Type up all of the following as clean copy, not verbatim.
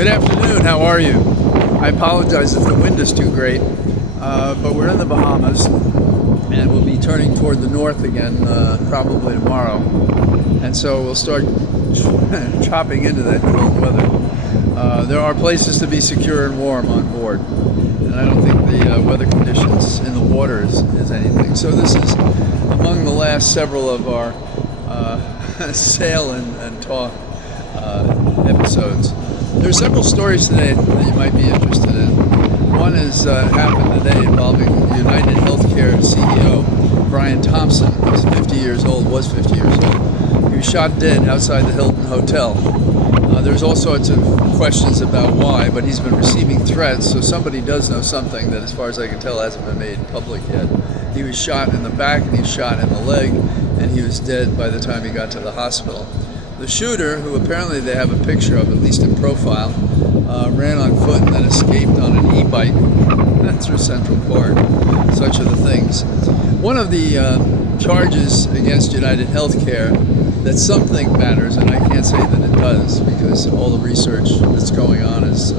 Good afternoon, how are you? I apologize if the wind is too great, but we're in the Bahamas and we'll be turning toward the north again probably tomorrow. And so we'll start chopping into that cold weather. There are places to be secure and warm on board, and I don't think the weather conditions in the water is anything. So this is among the last several of our sail and talk episodes. There are several stories today that you might be interested in. One is happened today involving United Healthcare CEO Brian Thompson. He's 50 years old, was 50 years old. He was shot dead outside the Hilton Hotel. There's all sorts of questions about why, but he's been receiving threats, so somebody does know something that, as far as I can tell, hasn't been made public yet. He was shot in the back and he was shot in the leg, and he was dead by the time he got to the hospital. The shooter, who apparently they have a picture of, at least in profile, ran on foot and then escaped on an e-bike through Central Park. Such are the things. One of the charges against United Healthcare that something matters, and I can't say that it does because all the research that's going on is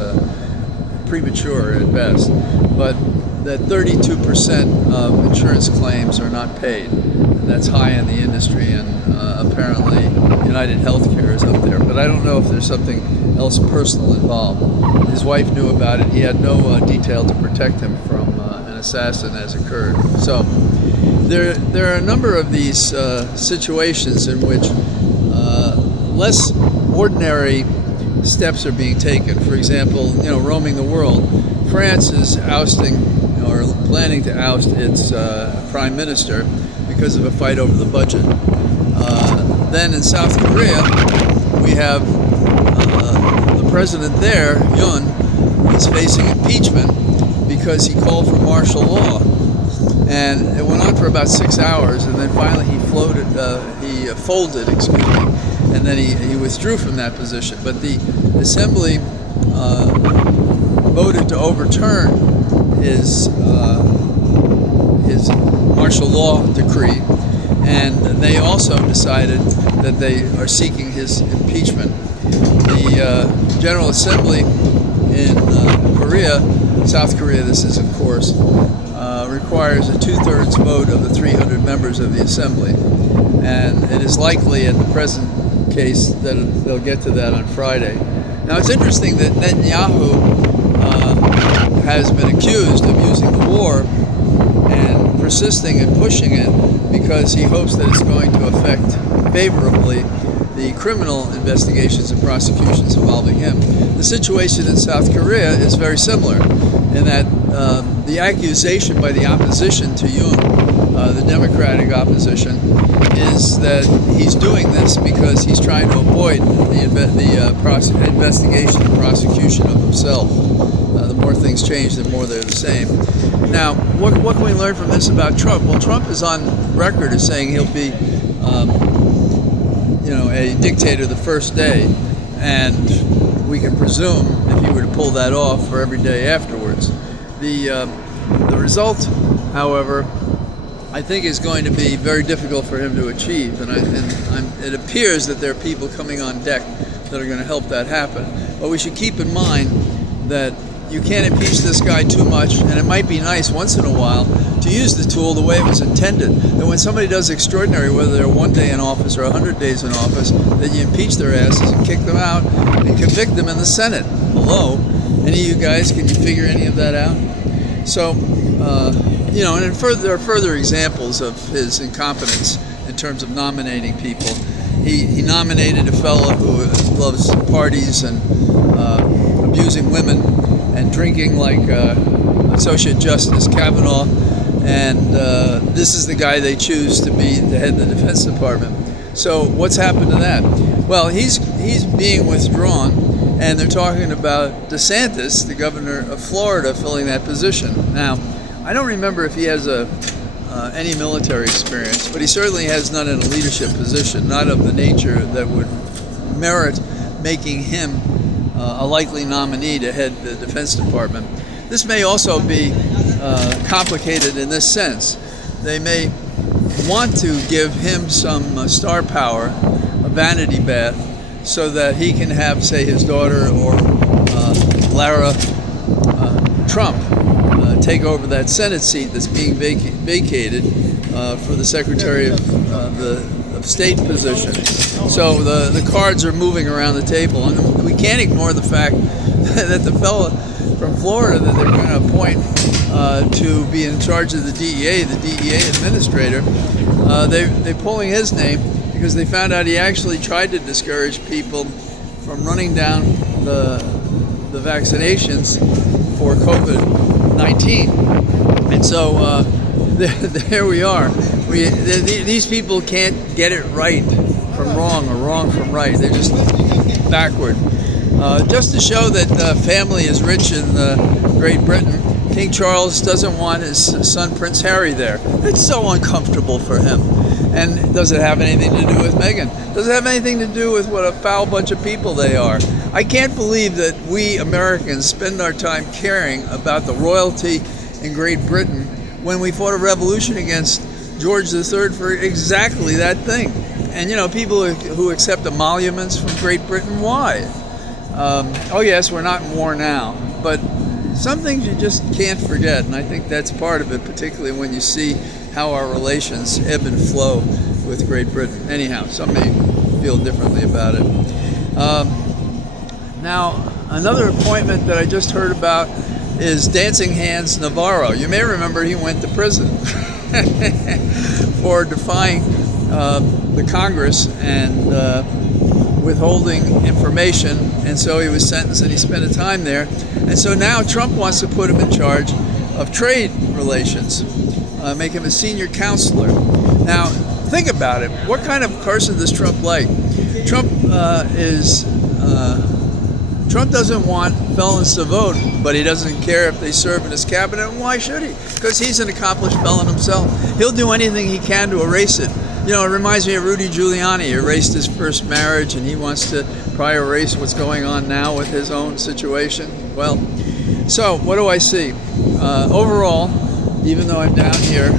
premature at best, but that 32% of insurance claims are not paid. And that's high in the industry, and apparently United Healthcare is up there. But I don't know if there's something else personal involved. His wife knew about it. He had no detail to protect him from an assassin as occurred. So there are a number of these situations in which less ordinary steps are being taken. For example, roaming the world. France is ousting or planning to oust its prime minister because of a fight over the budget. Then in South Korea, we have the president there, Yoon, is facing impeachment because he called for martial law. And it went on for about 6 hours, and then finally he folded, and then he withdrew from that position. But the assembly voted to overturn his martial law decree, and they also decided that they are seeking his impeachment. The General Assembly in South Korea, this is of course, requires a 2/3 vote of the 300 members of the Assembly, and it is likely at the present case that they'll get to that on Friday. Now it's interesting that Netanyahu has been accused of using the war and persisting and pushing it because he hopes that it's going to affect favorably the criminal investigations and prosecutions involving him. The situation in South Korea is very similar in that the accusation by the opposition to Yoon, the Democratic opposition, is that he's doing this because he's trying to avoid the investigation and prosecution of himself. The more things change, the more they're the same. Now, what can we learn from this about Trump? Well, Trump is on record as saying he'll be, a dictator the first day, and we can presume if he were to pull that off for every day afterwards. The result, however, I think is going to be very difficult for him to achieve, and it appears that there are people coming on deck that are going to help that happen. But we should keep in mind that you can't impeach this guy too much, and it might be nice once in a while to use the tool the way it was intended. That when somebody does extraordinary, whether they're 1 day in office or 100 days in office, that you impeach their asses and kick them out and convict them in the Senate. Hello? Any of you guys, can you figure any of that out? So, and there are further examples of his incompetence in terms of nominating people. He nominated a fellow who loves parties and abusing women and drinking like Associate Justice Kavanaugh, and this is the guy they choose to be the head of the Defense Department. So what's happened to that? Well, he's being withdrawn, and they're talking about DeSantis, the governor of Florida, filling that position. Now, I don't remember if he has any military experience, but he certainly has none in a leadership position, not of the nature that would merit making him a likely nominee to head the Defense Department. This may also be complicated in this sense. They may want to give him some star power, a vanity bath, so that he can have, say, his daughter or Lara Trump take over that Senate seat that's being vacated for the Secretary of State position. So the cards are moving around the table, and we can't ignore the fact that the fellow from Florida that they're going to appoint to be in charge of the DEA administrator, they're pulling his name because they found out he actually tried to discourage people from running down the vaccinations for COVID-19. And so there we are. These people can't get it right from wrong or wrong from right. They're just backward. Just to show that family is rich in Great Britain, King Charles doesn't want his son Prince Harry there. It's so uncomfortable for him. And does it have anything to do with Meghan? Does it have anything to do with what a foul bunch of people they are? I can't believe that we Americans spend our time caring about the royalty in Great Britain when we fought a revolution against George III for exactly that thing. And people who accept emoluments from Great Britain, why? Oh yes, we're not in war now, but some things you just can't forget, and I think that's part of it, particularly when you see how our relations ebb and flow with Great Britain. Anyhow, some may feel differently about it. Now, another appointment that I just heard about is Dancing Hands Navarro. You may remember he went to prison for defying the Congress and withholding information, and so he was sentenced and he spent a time there. And so now Trump wants to put him in charge of trade relations, make him a senior counselor. Now, think about it. What kind of person does Trump like? Trump doesn't want felons to vote, but he doesn't care if they serve in his cabinet. And why should he? Because he's an accomplished felon himself. He'll do anything he can to erase it. It reminds me of Rudy Giuliani. He erased his first marriage, and he wants to probably erase what's going on now with his own situation. Well, so what do I see? Overall, even though I'm down here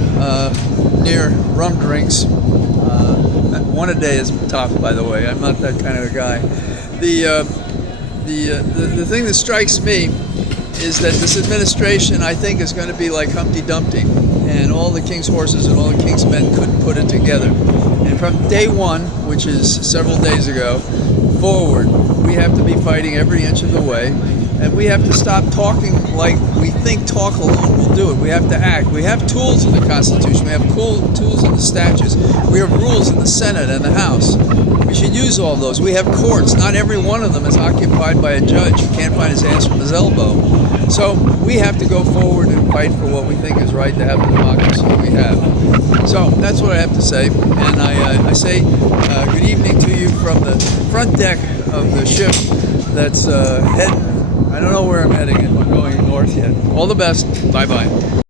near rum drinks, one a day is tough, by the way. I'm not that kind of a guy. The thing that strikes me is that this administration, I think, is going to be like Humpty Dumpty, and all the king's horses and all the king's men couldn't put it together. And from day one, which is several days ago, forward, we have to be fighting every inch of the way, and we have to stop talking like we think talk alone will do it. We have to act. We have tools in the Constitution. We have tools in the statutes. We have rules in the Senate and the House. We should use all those. We have courts. Not every one of them is occupied by a judge who can't find his hands from his elbow. So we have to go forward and fight for what we think is right to have the democracy we have. So that's what I have to say. And I say good evening to you from the front deck of the ship that's heading, I don't know where I'm heading. I'm going north yet. All the best. Bye-bye.